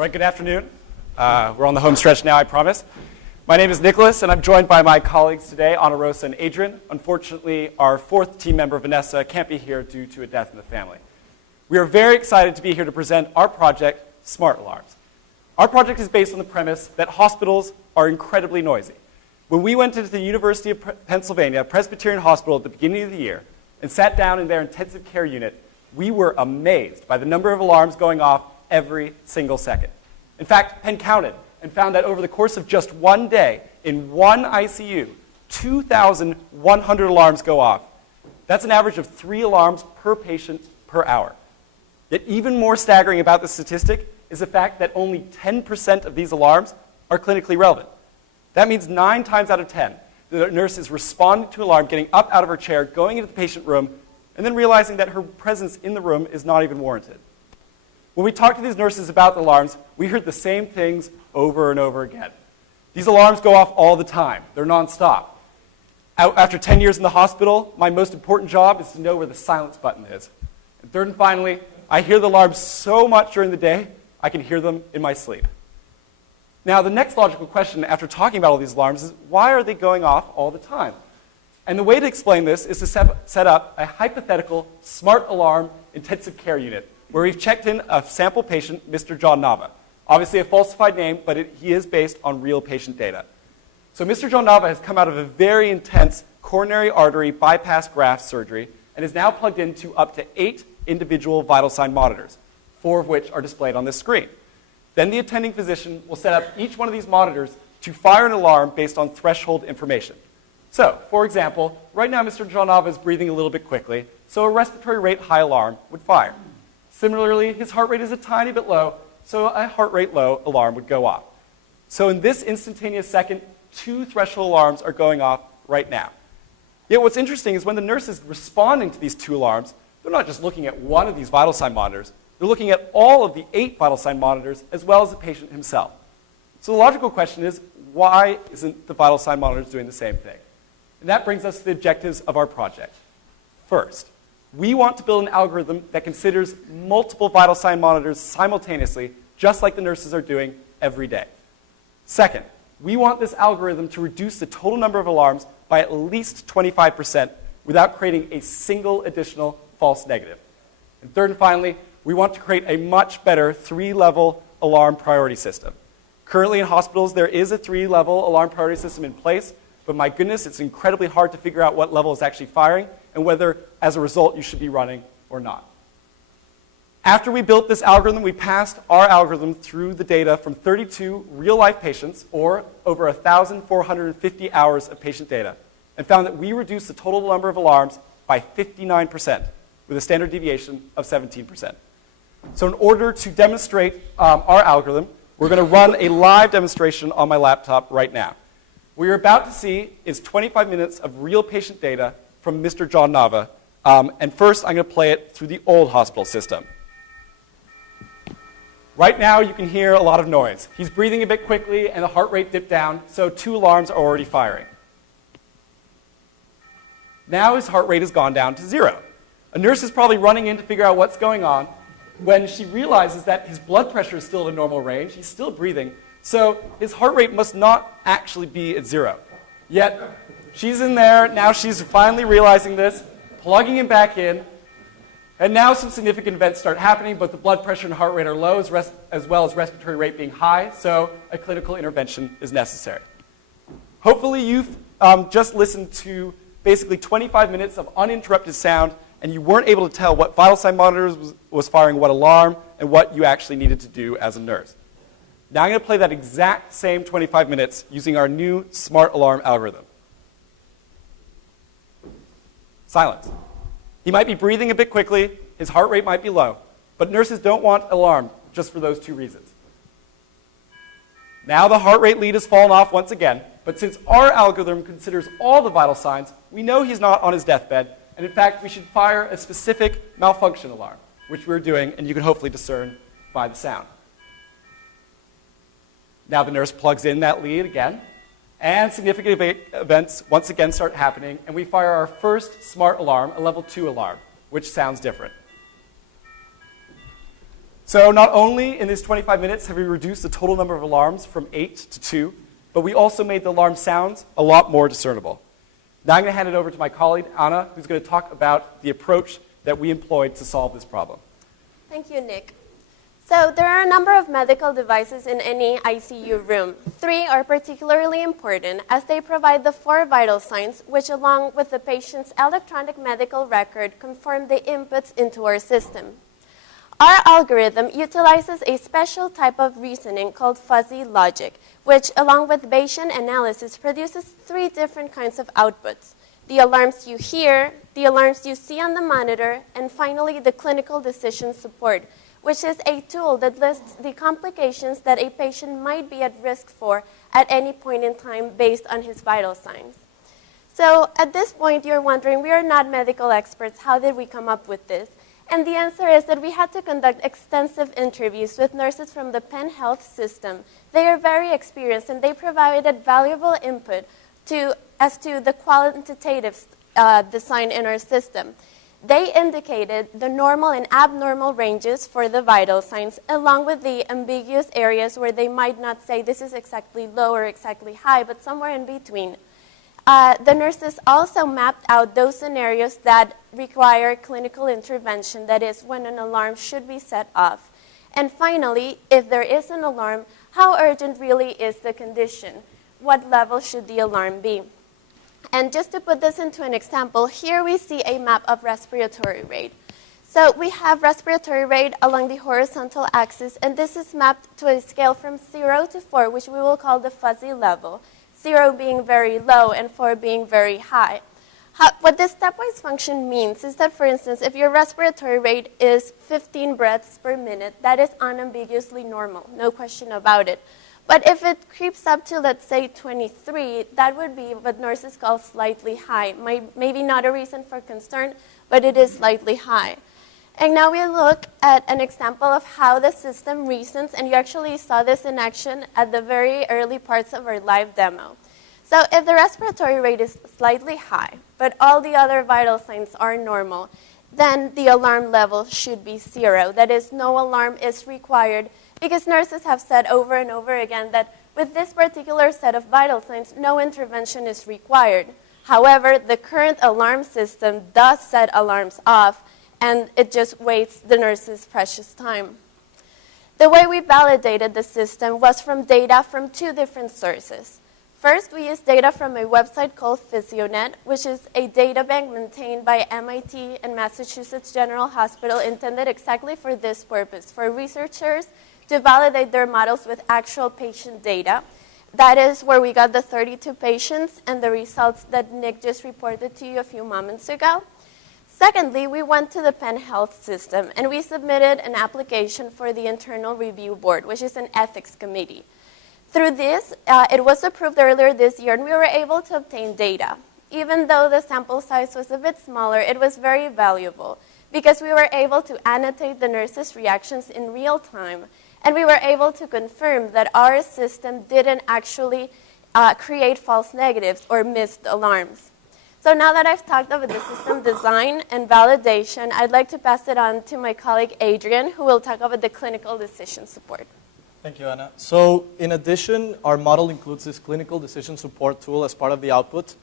All right, good afternoon. We're on the home stretch now, I promise. My name is Nicholas, and I'm joined by my colleagues today, Giannareas and Adrian. Unfortunately, our fourth team member, Vanessa, can't be here due to a death in the family. We are very excited to be here to present our project, Smart Alarms. Our project is based on the premise that hospitals are incredibly noisy. When we went into the University of Pennsylvania Presbyterian Hospital at the beginning of the year and sat down in their intensive care unit, we were amazed by the number of alarms going off every single second. In fact, Penn counted and found that over the course of just one day, in one ICU, 2,100 alarms go off. That's an average of 3 alarms per patient per hour. Yet even more staggering about this statistic is the fact that only 10% of these alarms are clinically relevant. That means 9 times out of 10, the nurse is responding to an alarm, getting up out of her chair, going into the patient room, and then realizing that her presence in the room is not even warranted. When we talked to these nurses about the alarms, we heard the same things over and over again. These alarms go off all the time. They're nonstop. After 10 years in the hospital, my most important job is to know where the silence button is. And third and finally, I hear the alarms so much during the day, I can hear them in my sleep. Now, the next logical question after talking about all these alarms is, why are they going off all the time? And the way to explain this is to set up a hypothetical smart alarm intensive care unit where we've checked in a sample patient, Mr. Giannareas. Obviously a falsified name, but he is based on real patient data. So Mr. Giannareas has come out of a very intense coronary artery bypass graft surgery and is now plugged into up to 8 individual vital sign monitors, 4 of which are displayed on this screen. Then the attending physician will set up each one of these monitors to fire an alarm based on threshold information. So, for example, right now Mr. Giannareas is breathing a little bit quickly, so a respiratory rate high alarm would fire. Similarly, his heart rate is a tiny bit low, so a heart rate low alarm would go off. So in this instantaneous second, 2 threshold alarms are going off right now. Yet what's interesting is when the nurse is responding to these 2 alarms, they're not just looking at one of these vital sign monitors, they're looking at all of the 8 vital sign monitors as well as the patient himself. So the logical question is, why isn't the vital sign monitors doing the same thing? And that brings us to the objectives of our project. First, we want to build an algorithm that considers multiple vital sign monitors simultaneously, just like the nurses are doing every day. Second, we want this algorithm to reduce the total number of alarms by at least 25% without creating a single additional false negative. And third and finally, we want to create a much better 3-level alarm priority system. Currently in hospitals, there is a 3-level alarm priority system in place, but my goodness, it's incredibly hard to figure out what level is actually firing and whether, as a result, you should be running or not. After we built this algorithm, we passed our algorithm through the data from 32 real-life patients, or over 1,450 hours of patient data, and found that we reduced the total number of alarms by 59%, with a standard deviation of 17%. So in order to demonstrate our algorithm, we're going to run a live demonstration on my laptop right now. What you're about to see is 25 minutes of real patient data from Mr. Giannareas. And first, I'm going to play it through the old hospital system. Right now, you can hear a lot of noise. He's breathing a bit quickly, and the heart rate dipped down, so 2 alarms are already firing. Now his heart rate has gone down to 0. A nurse is probably running in to figure out what's going on when she realizes that his blood pressure is still in a normal range. He's still breathing, so his heart rate must not actually be at 0. Yet, she's in there, now she's finally realizing this, plugging him back in, and now some significant events start happening, but the blood pressure and heart rate are low, as well as respiratory rate being high, so a clinical intervention is necessary. Hopefully you've just listened to basically 25 minutes of uninterrupted sound, and you weren't able to tell what vital sign monitors was firing what alarm, and what you actually needed to do as a nurse. Now I'm going to play that exact same 25 minutes using our new smart alarm algorithm. Silence. He might be breathing a bit quickly, his heart rate might be low, but nurses don't want alarm just for those 2 reasons. Now the heart rate lead has fallen off once again, but since our algorithm considers all the vital signs, we know he's not on his deathbed, and in fact we should fire a specific malfunction alarm, which we're doing, and you can hopefully discern by the sound. Now the nurse plugs in that lead again, and significant events once again start happening, and we fire our first smart alarm, a level 2 alarm, which sounds different. So not only in these 25 minutes have we reduced the total number of alarms from 8 to 2, but we also made the alarm sounds a lot more discernible. Now I'm going to hand it over to my colleague, Anna, who's going to talk about the approach that we employed to solve this problem. Thank you, Nick. So there are a number of medical devices in any ICU room. 3 are particularly important as they provide the 4 vital signs, which along with the patient's electronic medical record conform the inputs into our system. Our algorithm utilizes a special type of reasoning called fuzzy logic, which along with Bayesian analysis produces 3 different kinds of outputs. The alarms you hear, the alarms you see on the monitor, and finally the clinical decision support, which is a tool that lists the complications that a patient might be at risk for at any point in time based on his vital signs. So at this point, you're wondering, we are not medical experts. How did we come up with this? And the answer is that we had to conduct extensive interviews with nurses from the Penn Health system. They are very experienced, and they provided valuable input as to the quantitative design in our system. They indicated the normal and abnormal ranges for the vital signs, along with the ambiguous areas where they might not say this is exactly low or exactly high, but somewhere in between. The nurses also mapped out those scenarios that require clinical intervention, that is, when an alarm should be set off. And finally, if there is an alarm, how urgent really is the condition? What level should the alarm be? And just to put this into an example, here we see a map of respiratory rate. So we have respiratory rate along the horizontal axis, and this is mapped to a scale from 0 to 4, which we will call the fuzzy level, 0 being very low and 4 being very high. What this stepwise function means is that, for instance, if your respiratory rate is 15 breaths per minute, that is unambiguously normal, no question about it. But if it creeps up to, let's say, 23, that would be what nurses call slightly high. Maybe not a reason for concern, but it is slightly high. And now we look at an example of how the system reasons, and you actually saw this in action at the very early parts of our live demo. So if the respiratory rate is slightly high, but all the other vital signs are normal, then the alarm level should be 0. That is, no alarm is required, because nurses have said over and over again that with this particular set of vital signs, no intervention is required. However, the current alarm system does set alarms off, and it just wastes the nurse's precious time. The way we validated the system was from data from 2 different sources. First, we used data from a website called PhysioNet, which is a data bank maintained by MIT and Massachusetts General Hospital intended exactly for this purpose, for researchers to validate their models with actual patient data. That is where we got the 32 patients and the results that Nick just reported to you a few moments ago. Secondly, we went to the Penn Health system, and we submitted an application for the Internal Review Board, which is an ethics committee. Through this, it was approved earlier this year, and we were able to obtain data. Even though the sample size was a bit smaller, it was very valuable because we were able to annotate the nurses' reactions in real time, and we were able to confirm that our system didn't actually create false negatives or missed alarms. So now that I've talked about the system design and validation, I'd like to pass it on to my colleague Adrian, who will talk about the clinical decision support. Thank you, Anna. So in addition, our model includes this clinical decision support tool as part of the output.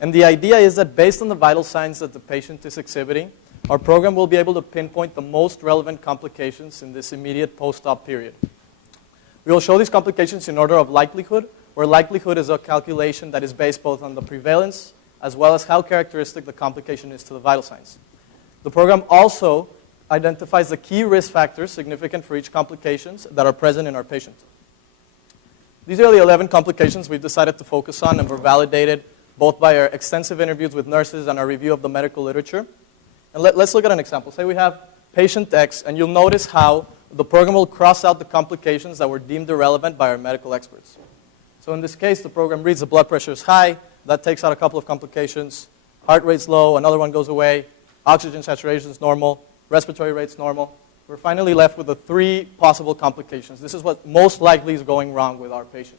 And the idea is that based on the vital signs that the patient is exhibiting, our program will be able to pinpoint the most relevant complications in this immediate post-op period. We will show these complications in order of likelihood, where likelihood is a calculation that is based both on the prevalence as well as how characteristic the complication is to the vital signs. The program also identifies the key risk factors significant for each complications that are present in our patient. These are the 11 complications we've decided to focus on and were validated both by our extensive interviews with nurses and our review of the medical literature. And let's look at an example. Say we have patient X, and you'll notice how the program will cross out the complications that were deemed irrelevant by our medical experts. So in this case, the program reads the blood pressure is high. That takes out a couple of complications. Heart rate's low, another one goes away. Oxygen saturation is normal. Respiratory rate's normal. We're finally left with the 3 possible complications. This is what most likely is going wrong with our patient.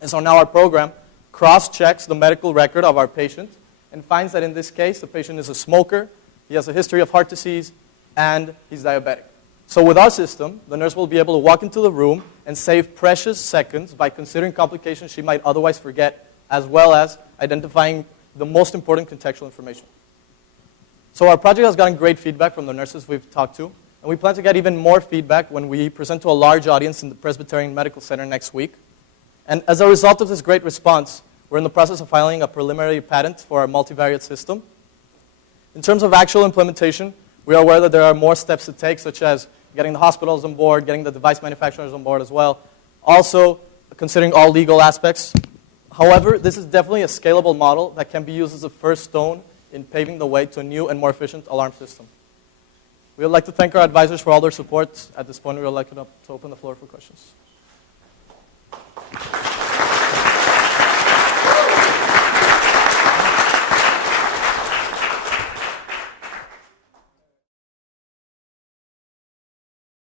And so now our program cross-checks the medical record of our patient and finds that in this case, the patient is a smoker, he has a history of heart disease, and he's diabetic. So with our system, the nurse will be able to walk into the room and save precious seconds by considering complications she might otherwise forget, as well as identifying the most important contextual information. So our project has gotten great feedback from the nurses we've talked to, and we plan to get even more feedback when we present to a large audience in the Presbyterian Medical Center next week. And as a result of this great response, we're in the process of filing a preliminary patent for our multivariate system. In terms of actual implementation, we are aware that there are more steps to take, such as getting the hospitals on board, getting the device manufacturers on board as well. Also, considering all legal aspects. However, this is definitely a scalable model that can be used as a first stone in paving the way to a new and more efficient alarm system. We would like to thank our advisors for all their support. At this point, we would like to open the floor for questions.